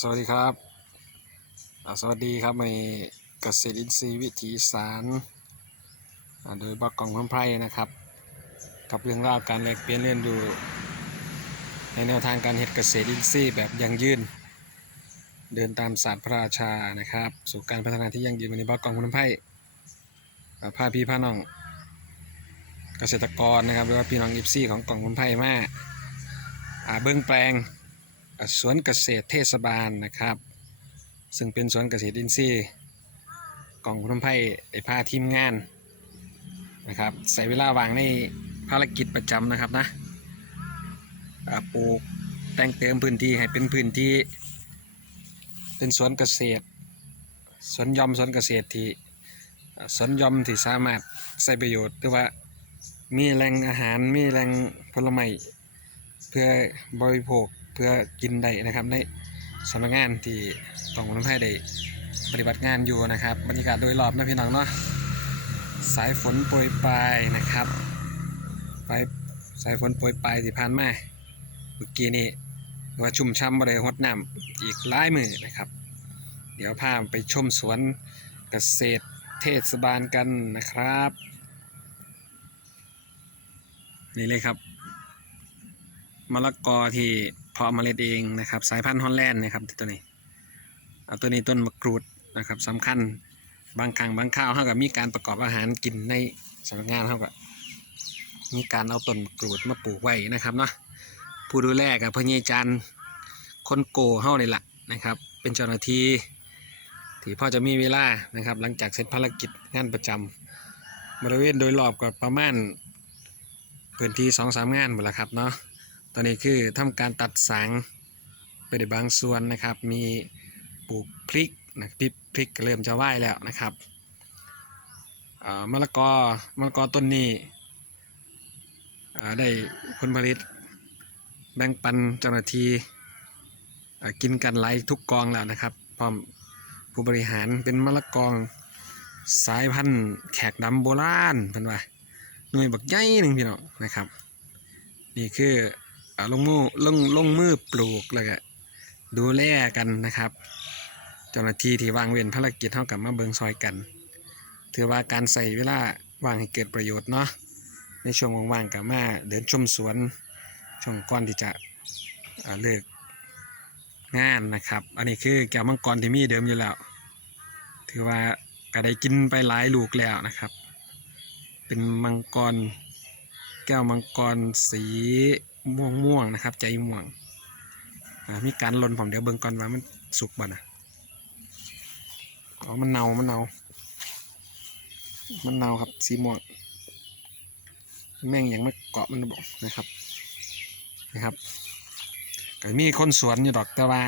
สวัสดีครับสวัสดีครับในเกษตรอินทรีย์วิถีสารโดยบอกกองพันไพรนะครับ กับเรื่องราวการแลกเปลี่ยนเรียนรู้ในแนวทางการเฮ็ดเกษตรอินทรีย์แบบยั่งยืน เดินตามศาสตร์พระราชานะครับ สู่การพัฒนาที่ยั่งยืนวันบอกกองพันไพรอ่าพาพี่พาน้อง เกษตรกรนะครับหรือว่าพี่น้องอิฟซี่ของกองพันไพรมาเบื้องแปลงอ่า สวนเกษตรเทศบาลนะครับ ซึ่งเป็นสวนเกษตรอินทรีย์กองคุณไผ่ได้พาทีมงานนะครับใส่เวลาว่างในภารกิจประจำนะครับนะปลูกแต่งเติมพื้นที่ให้เป็นพื้นที่ เป็นสวนเกษตรสวนยอมสวนเกษตรที่สวนยอมที่สามารถใช้ประโยชน์หรือว่ามีแหล่งอาหารมีแหล่งผลไม้เพื่อบริโภค เพื่อกินได้นะครับในสำนักงานที่กองทุนไทยได้ปฏิบัติงานอยู่นะครับ บรรยากาศโดยรอบนะพี่น้องเนาะสายฝนโปรยปลายนะครับไปสายฝนโปรยปลายที่ผ่านมาเมื่อกี้นี้ว่าชุ่มช่ำบริหดน้ำอีกหลายมือนะครับ เดี๋ยวพาไปชมสวนเกษตรเทศบาลกันนะครับนี่เลยครับมะละกอที่ เพาะเมล็ดเองนะครับ สายพันธุ์ฮอลแลนด์นะครับตัวนี้เอาตัวนี้ต้นมะกรูดนะครับสำคัญบางครั้งบางข้าวเขากับมีการประกอบอาหารกินในสำนักงานเขากับมีการเอาต้นมะกรูดมาปลูกไว้นะครับเนาะผู้ดูแลกับพญจันทร์คนโกเฮานี่แหละนะครับ เป็นเจ้าหน้าที่ที่พ่อจะมีเวลานะครับ หลังจากเสร็จภารกิจงานประจำบริเวณโดยรอบก็ประมาณพื้นที่สองสามงานหมดแล้วครับเนาะ ตอนนี้คือทำการตัดสางไปในบางส่วนนะครับ มีปลูกพริกนะพริกพริกเริ่มจะไหวแล้วนะครับมะละกอมะละกอต้นนี้ได้ผลผลิต แบ่งปันเจ้าหน้าที่กินกันไลทุกกองแล้วนะครับ พร้อมผู้บริหารเป็นมะละกอสายพันธุ์แขกดำโบราณเป็นว่าหน่วยบักใหญ่หนึ่งพี่น้องนะครับ นี่คือ อาลงมือลงลงมือปลูกแล้วก็ดูแลกันนะครับ เจ้าหน้าที่ที่วางเว้นภารกิจเท่ากับมาเบิงซอยกัน ถือว่าการใส่เวลาว่างให้เกิดประโยชน์เนาะในช่วงว่างๆกับมาเดินชมสวนช่วงก่อนที่จะเลิกงานนะครับ อันนี้คือแก้วมังกรที่มีเดิมอยู่แล้ว ถือว่าก็ได้กินไปหลายลูกแล้วนะครับ เป็นมังกร แก้วมังกรสี ม่วงม่วงนะครับ ใจม่วงมีการลนผมเดี๋ยวเบิ่งก่อนว่ามันสุกบ่นะอ๋อมันเนามันเนามันเนาครับสีม่วง แม่งยังไม่เกาะมันบอกนะครับนะครับก็มีคนสวนอยู่ดอกแต่ว่า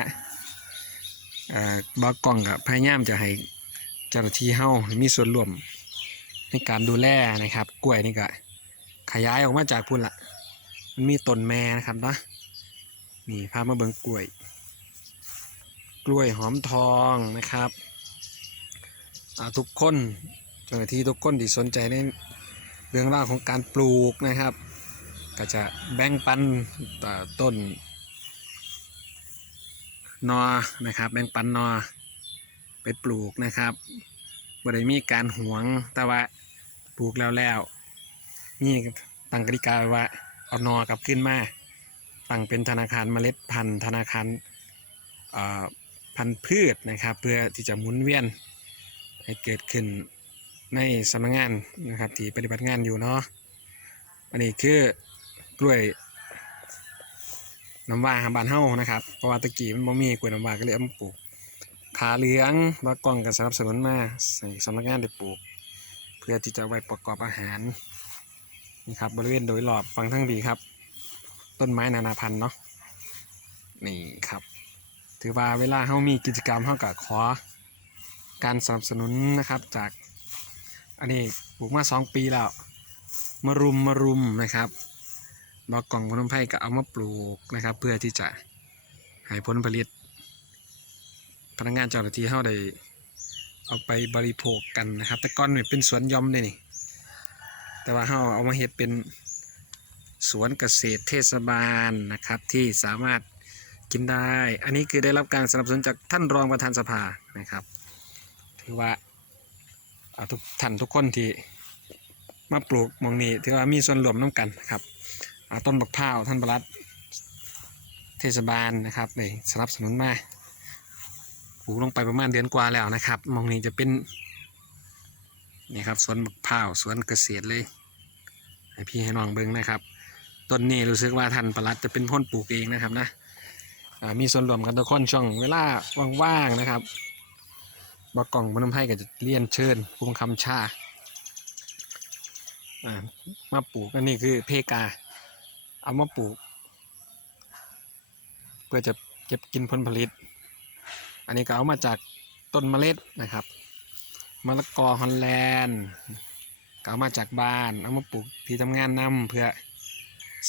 บอกกล้องกับพยายามจะให้เจ้าหน้าที่เฮามีส่วนร่วมในการดูแลนะครับ กล้วยนี่ก็ขยายออกมาจากพุ่นละ มันมีต้นแม่นะครับนะนี่พามาเบิงกล้วย กล้วยหอมทองนะครับทุกคนเจ้าหน้าที่ทุกคนที่สนใจในเรื่องราวของการปลูกนะครับ ก็จะแบ่งปันต้นนอนะครับ แบ่งปันนอไปปลูกนะครับบ่ได้มีการหวงแต่ว่าปลูกแล้วแล้วนี่ตั้งกติกาว่า เอานอกลับขึ้นมาตั้งเป็นธนาคารเมล็ดพันธุ์ธนาคารพันธุ์พืชนะครับ เพื่อที่จะหมุนเวียนให้เกิดขึ้นในสำนักงานนะครับที่ปฏิบัติงานอยู่เนาะอันนี้คือกล้วยน้ำว้าบานเฮานะครับเพราะว่าตะกี้มันบ่มีกล้วยน้ำว้าก็เลยเอามาปลูกขาเหลืองว่ากล้องก็สนับสนุนมาใส่สำนักงานได้ปลูก เพื่อที่จะไว้ประกอบอาหาร นี่ครับบริเวณโดยรอบฟังทั้งดีครับ ต้นไม้นานาพันธุ์เนาะนี่ครับ ถือว่าเวลาเขามีกิจกรรมเขากับขอการสนับสนุนนะครับจากอันนี้ปลูกมาสองปีแล้วมารุมมารุมนะครับบอกกล่องพนมไผ่ก็เอามาปลูกนะครับ เพื่อที่จะให้ผลผลิต พนักงานเจ้าหน้าที่เขาได้เอาไปบริโภคกันนะครับ แต่ก่อนเนี่ยเป็นสวนหยอมเลยนี่ แต่ว่าเราเอามาเฮ็ดเป็นสวนเกษตรเทศบาลนะครับ ที่สามารถกินได้ อันนี้คือได้รับการสนับสนุนจากท่านรองประธานสภานะครับ ถือว่าทุกท่านทุกคนที่มาปลูกมองนี้ถือว่ามีส่วนร่วมน้ำกันนะครับต้นบักพร้าวท่านประหลัดเทศบาลนะครับเลยสนับสนุนมาปลูกลงไปประมาณเดือนกว่าแล้วนะครับมองนี้จะเป็น นี่ครับสวนบักพร้าวสวนเกษตรเลย ให้พี่ให้น้องเบิ้งนะครับต้นนี้รู้สึกว่าท่านประหลัดจะเป็นพ่นปลูกเองนะครับนะมีส่วนรวมกันทุกคนช่วงเวลาว่างๆนะครับบกกล่องบนำให้ก็จะเรียนเชิญภูมิคำชามาปลูกอันนี้คือเพกา เอามาปลูก เพื่อจะเก็บกินผลผลิต อันนี้ก็เอามาจากต้นเมล็ดนะครับ มะละกอฮอลแลนด์ก็เอามาจากบ้าน เอามาปลูกที่ทำงานนำเพื่อ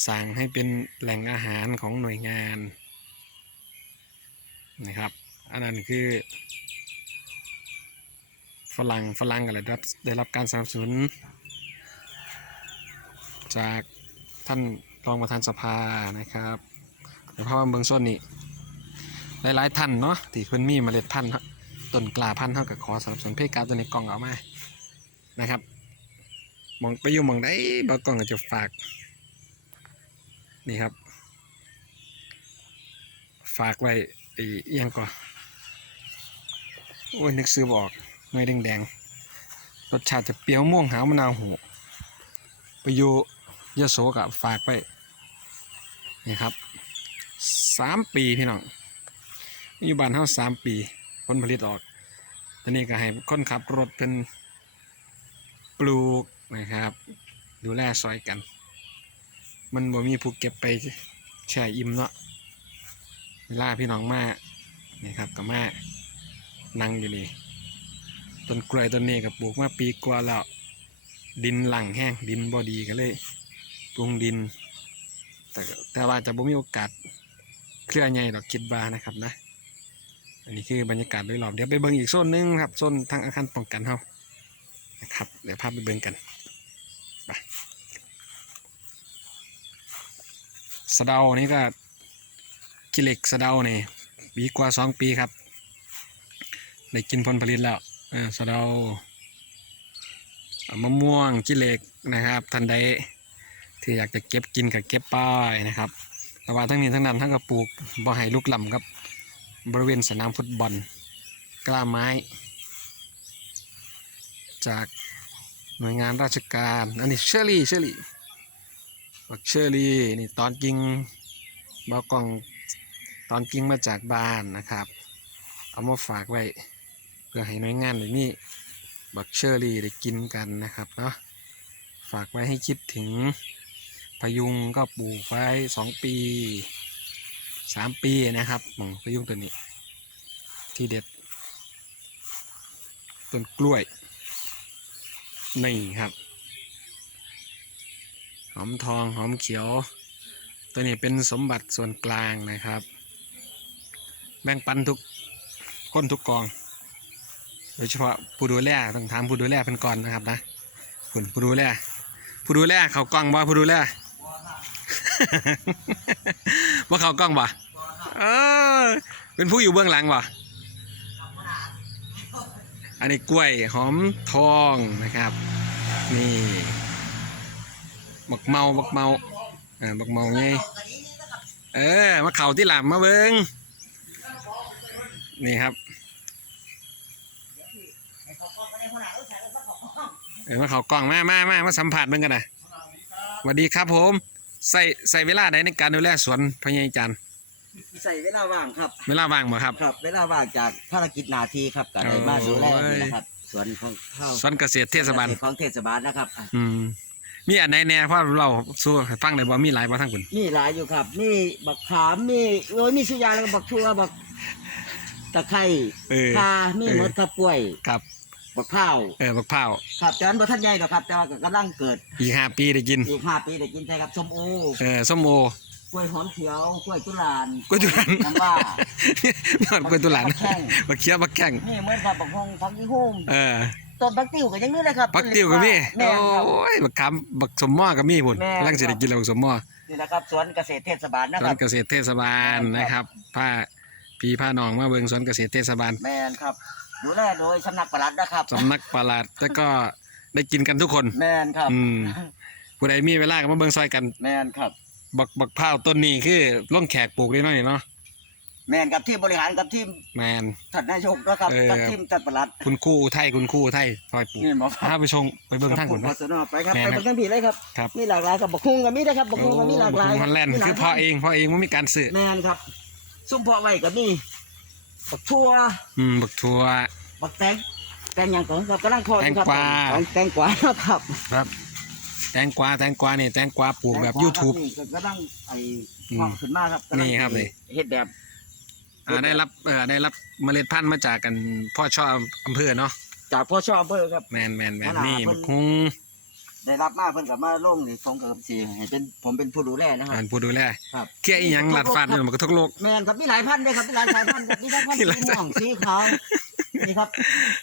สั่งให้เป็นแหล่งอาหารของหน่วยงานนะครับ อันนั้นคือฝรั่งฝรั่งก็ได้รับได้รับการสนับสนุน จากท่านรองประธานสภานะครับเดี๋ยวพามาเมืองส้นนี่หลายๆท่านเนาะที่เพิ่นมีเมล็ดพันธุ์เนาะ ต้นกล้าพันธุ์เท่ากับขอสนับสนุนเพจการตัวในกล่องเอามานะครับมองไปอยู่มองได้บางกล่องก็จะฝากนี่ครับ ฝากไว้ไอ้เอียงก่อนโอ้ยนึกซื้อบอกไม่แดงแดงๆรสชาติจะเปรี้ยวม่วงหาวมะนาวโหไปอยู่ยโสกับฝากไปนี่ครับสามปีพี่น้องอยู่บ้านเฮาสามปี ผลผลิตออกตอนนี้ก็ให้คนขับรถเป็นปลูกนะครับ ดูแลซอยกัน มันบ่มีผู้เก็บไปแช่อิ่มเนาะเวลาพี่น้องมานี่ครับก็มานั่งอยู่นี่ต้นกล้วยต้นนี้ก็ปลูกมาปีกว่าแล้วดินหลังแห้งดินบ่ดีก็เลยปรุงดิน แต่แต่ว่าจะบ่มีโอกาสเคลื่อนใหญ่ดอกคิดว่านะครับนะ อันนี้คือบรรยากาศโดยรอบเดี๋ยวไปเบิ่งอีกโซนหนึงครับโซนทางอาคารป้องกันเฮานะครับ เดี๋ยวพาพไปเบิ่งกันไปสะเดานี่ก็กิเล็กสะเดานี่ปีกว่าสองปีครับได้กินผลผลิตแล้วสะเดามะม่วงกิเลกนะครับท่านใดที่อยากจะเก็บกินกับเก็บป้ายนะครับแต่ว่าทั้งนี้ทั้งนั้นทั้งกระปลูกบ่ให้ลุกล่ำครับ บริเวณสนามฟุตบอล กล้าไม้ จากหน่วยงานราชการ อันนี้เชอรี่เชอรี่บักเชอรี่นี่ตอนกิงบากล่องตอนกิงมาจากบ้านนะครับ เอามาฝากไว้ เพื่อให้หน่วยงานหล่านี้บักเชอรี่ได้กินกันนะครับเนาะฝากไว้ให้คิดถึงพยุงก็ปลูกไว้สองปี สามปีนะครับมองพยุงตัวนี้ ที่เด็ดต้นกล้วย นี่ครับ หอมทองหอมเขียว ตัวนี้เป็นสมบัติส่วนกลางนะครับ แบ่งปันทุกคนทุกกอง โดยเฉพาะผู้ดูแลต้องถามผู้ดูแลเพิ่นก่อนนะครับนะคุณผู้ดูแลผู้ดูแลเขากล้องบ่ผู้ดูแล ว่าเขากล้องบ่เออเป็นผู้อยู่เบื้องหลังบ่อันนี้กล้วยหอมทองนะครับ นี่บักเมาบักเมาอ่าบักเมาไงเออมาเข่าที่หลังมาเบิงนี่ครับเออมาเขากล้องมามามามาสัมผัสมันกันนะสวัสดีครับผม ใส่ใส่เวลาไหนในการดูแลสวนพญายจันทร์ใส่เวลาว่างครับ เวลาว่างบ่ครับ ครับ เวลาว่างจากภารกิจหนาทีครับก็ได้มาดูแลนี่นะครับสวนของข้าวสวนเกษตรเทศบาลของเทศบาลนะครับอะอืมมีอันไหนแน่เพราะเราสู้ให้ฟังได้บ่มีหลายบ่ทั้งคุณมีหลายอยู่ครับ มีบักขามมีโอ้ยมีสุยางแล้วก็บักชัวบักตะไคร้เออคามีเออหมดครับกล้วยครับ บักข้าวเออบักพร้าวครับแต่มันบ่ทันใหญ่ดอกครับ แต่ว่าก็กำลังเกิดอีกห้าปีได้กิน อีกห้าปีได้กินใช่ครับส้มโอเออส้มโอกล้วยหอมเขียวกล้วยตุลานกล้วยตุลานน้ำว่านอนกล้วยตุลานบักแข้งบักเขียวบักแข้งนี่เหมือนครับบักฮงพักยี่หุ่มเออต้นบักติ้วก็ยังมีเลยครับบักติวก็มีแม่นครับโอ้ยบักคำบักสมหม้อก็มีพุ่นแม่นกำลังสิได้กินแล้วบักสมหม้อนี่นะครับสวนเกษตรเทศบาลนะสควนรับเกษตรเทศบาลครับนะครับผ้าพี่ผ้าน้องมาเบิงสวนเกษตรเทศบาลแมนครับ ดูแลโดยสำนักปลัดนะครับสำนักปลัดแล้วก็ได้กินกันทุกคน แมนครับ อืม ผู้ใดมีเวลาก็มาเบิงซอยกัน แมนครับ บักบักพร้าวต้นนี้คือล่องแขกปลูกได้น้อยเนาะแมนกับทีมบริหารกับทีมแมน ท่านนายกนะครับเออ กับทีมจัดปลัดคุณครู่อุทัยคุณครู่อุทัยซอยปลูกนี่หมอถ้าไปชงไปเบิ่งทางคก่รัอบนผมนะขอเสนอไปครับแม่ไปครับ เบิ่งทางผีเลยครับครับมีหลากหลายกับบักฮุงก็มีนะครับบักฮุงก็มีหลากหลายฮอลแลนด์มีหลาคืยอเพอเองเพอเองไม่มีการซื้อแมนครับซุ่มเพาะไว้ก็มี บักทั่วอืมบักทัวบักแตงแตงหยังก่อนครับกำลังคออยู่ครับแตงกวาของแตงกวานะครับ ครับ แตงกวาแตงกวานี่แตงกวาปลูกแบบแตงกวา YouTube ครับนี่ก็กำลังไอ้อืมออกขึ้นมาครับกำลังนี่ครับนี่เฮ็ดแบบอ่าได้รับเอ่อได้รับเมล็ดพันธุ์มาจากกันพ่อชอบอำเภอเนาะจากพ่อชอบอำเภอครับแมนแมนแมนขนาดนี่เพิ่บันกฮุง ได้รับมาเพิ่นกับมาลงนี่ส่งกับสีให้เป็นผมเป็นผู้ดูแลนะครับอ่านผู้ดูแลครับ เกี้ยอีหยังหลัดฟาดเนี่ยมันก็ทุกโลก แมนครับมีหลายพันธุ์ด้วยครับมีหลายสายพันธุ์ครับมีทั้งพันธุ์มีสีหลายม่วงสีขาวนี่ครับ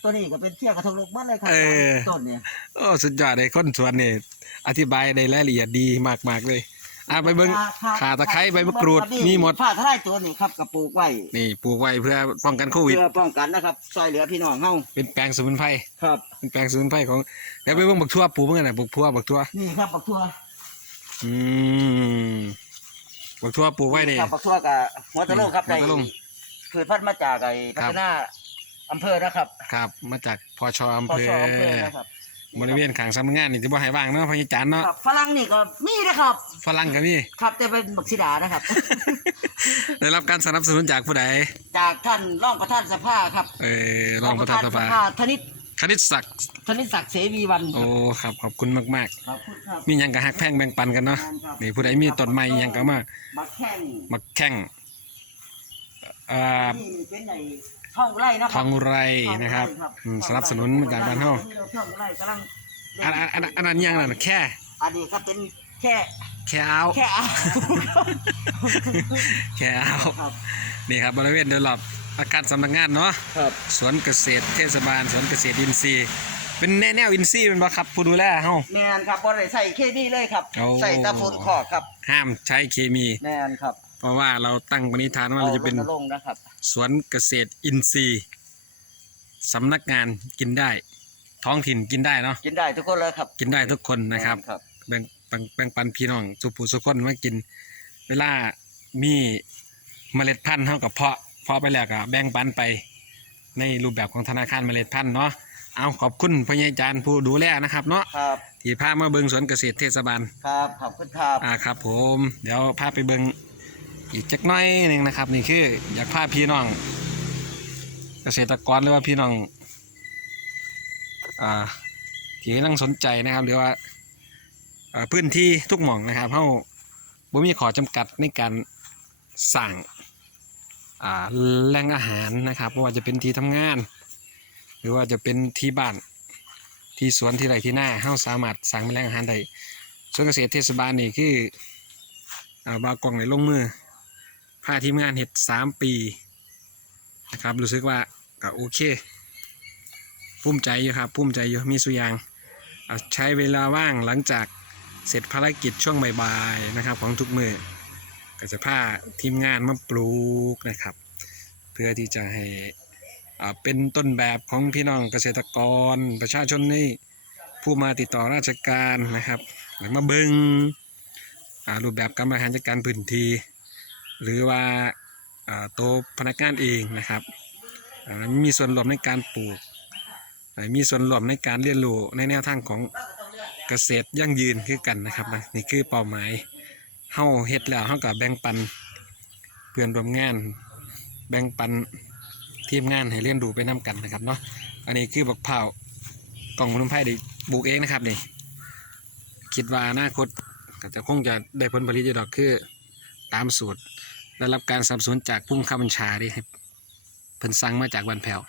ตัวนี้ก็เป็นเทียกระทงลูกบ้านเลยครับเออ ต้นเนี่ย โอ้สุดยอดเลยคนสวนนี่อธิบายได้รายละเอียดดีมากๆเลย อ่าไปเบิ่งข่าตะไคร้ใบมะกรูดมีหมดผ้าทลายตัวนี่ครับกระปลูกไว้นี่ปลูกไว้เพื่อป้องกันโควิดเพื่อป้องกันนะครับช่วยเหลือพี่น้องเฮาเป็นแปลงสมุนไพรครับเป็นแปลงสมุนไพรของเดี๋ยวไปเบิ่งบักทั่วปลูกเมื่อไหร่บักทั่วบักทั่วนี่ครับบักทั่วอืมบักทั่วปลูกไว้นี่ครับบักทั่วกับหัวตะลุงครับหัวตะลุงพืชพันธุ์มาจากไอ้พัครับฒนาอำเภอนะครับ ครับ มาจากพอชอำพอเภอชออำเภอนะครับ บริเวณข้างสำนักงานนี่ที่บ่ให้ว่างเนาะพญาจารย์เนาะครับฝรั่งนี่ก็มีนะครับ ฝรั่งก็มีครับแต่เป็นบักซิดานะครับ ได้รับการสนับสนุนจากผู้ใดจากท่านรองประธานสภาครับเออรองประธานสภาธนิตคณิตศักดิ์ธนิตศักดิ์เสวีวันคโอ้รับครับขอบคุณมากขอบคุณครับ ๆ มีหยังก็ฮักแพงแบ่งปันกันเนาะครับนี่ผู้ใดมีต้นไม้หยังก็มามาแข่งมาแข่งอ่านี่เป็นไอ้ ท่องไร่นะคทรัองไรนะครับอืมสนับสนุนมาจากบ้านเฮาท่องไร่กำลังอันอันอันอันนั้นยังน่ะแค่ อันนี้ก็เป็นแค่แค่เอา แค่เอาแค่เอา ครับนี่ครับบริเวณโดยรอบอาคารสำนักงานเนาะ ครับสวนเกษตรเทศบาล สวนเกษตรอินทรีย์ เป็นแนวแนวอินทรีย์เป็นบ่ครับผู้ดูแลเฮา แมนครับบ่ได้ใส่เคมีเลยครับ โอ้ ใส่ตะโฟนคอกครับ ห้ามใช้เคมี แมนครับ เพราะว่าเราตั้งปณิธานว่าเราจะเป็นอณรงค์นะครับ สวนเกษตรอินทรีย์สำนักงานกินได้ ท้องถิ่นกินได้เนาะกินได้ทุกคนเลยครับ กินได้ทุกคนนะครับครับแบ่งแบ่งแบ่งปันพี่น้องสุผู้สุคนมากิน เวลามีเมล็ดพันธุ์เท่ากับเพาะเพาะไปแล้วก็แบ่งปันไปในรูปแบบของธนาคารเมล็ดพันธุ์เนาะเอาขอบคุณพญาจารย์ผู้ดูแลนะครับเนาะครับที่พามาเบิงสวนเกษตรเทศบาลครับขอบคุณครับอ่าครับ ผม เดี๋ยวพาไปเบิง อีกจักน้อยหนึ่งนะครับ นี่คืออยากพาพี่น้อง เกษตรกรหรือว่าพี่น้องอ่าที่กำลังสนใจนะครับ หรือว่าพื้นที่ทุกหม่องนะครับเฮาบ่มีขอจำกัดในการสั่งแหล่งอาหารนะครับไม่ว่าจะเป็นที่ทำงาน หรือว่าจะเป็นที่บ้านที่สวนที่ไรที่หน้าเฮาสามารถสั่งแหล่งอาหารได้สวนเกษตรเทศบาลนี่คืออาบากองในลงมือ พาทีมงานเห็ดสามปีนะครับรู้สึกว่าก็โอเคภูมิใจอยู่ครับภูมิใจอยู่มีสุยางอะใช้เวลาว่างหลังจากเสร็จภารกิจช่วงบ่ายๆนะครับ ของทุกมือก็จะพาทีมงานมาปลูกนะครับ เพื่อที่จะให้อาเป็นต้นแบบของพี่น้องเกษตรกรประชาชนนี่ผู้มาติดต่อราชการนะครับหรือมาเบิงอ่ารูปแบบการบริหารจัดการพื้นที่ หรือว่าตัวพนักงานเองนะครับมีส่วนร่วมในการปลูก มีส่วนร่วมในการเรียนรู้ในแนวทางของเกษตรยั่งยืนคือกันนะครับนะนี่คือเป้าหมายเฮาเฮ็ดแล้วเฮากับแบ่งปันเพื่อนร่วมงาน แบ่งปันทีมงานให้เรียนรู้ไปนํกันนะครับเนาะอันนี้คือบักเผากล่องขนมไผ่ได้ปลูกเองนะครับนี่คิดว่าอนาคตก็จะคงจะได้ผลผลิตอยู่ดอกคือตามสูตร ได้รับการสนับสนุนจากผู้บังคับบัญชาดิครับเพิ่นสั่งมาจากวันแผ่ว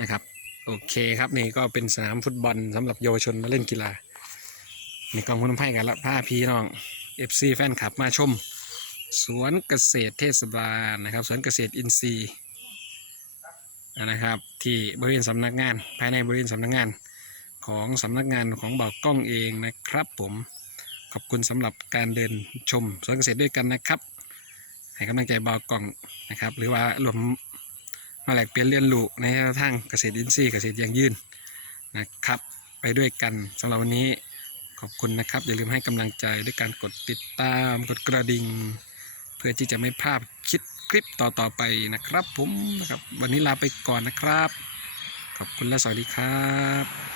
นะครับ โอเคครับนี่ก็เป็นสนามฟุตบอลสำหรับเยาวชนมาเล่นกีฬานี่กองคุณไพ่กันละผ้าพี่น้อง FC แฟนคลับมาชม สวนเกษตรเทศบาลนะครับ สวนเกษตรอินทรีย์นะครับที่บริเวณสำนักงาน ภายในบริเวณสำนักงานของสำนักงานของบ่าวกล้องเองนะครับผมขอบคุณสำหรับการเดินชมสวนเกษตรด้วยกันนะครับ ให้กำลังใจบากล่องนะครับ หรือว่ารวมมาแหลกเปลี่ยนเรียนรู้ในทางเกษตรอินทรีย์เกษตรยั่งยืนนะครับ ไปด้วยกันสำหรับวันนี้ขอบคุณนะครับ อย่าลืมให้กำลังใจด้วยการกดติดตามกดกระดิ่ง เพื่อที่จะไม่พลาดคลิปคลิปต่อๆไปนะครับ ผมนะครับ วันนี้ลาไปก่อนนะครับ ขอบคุณและสวัสดีครับ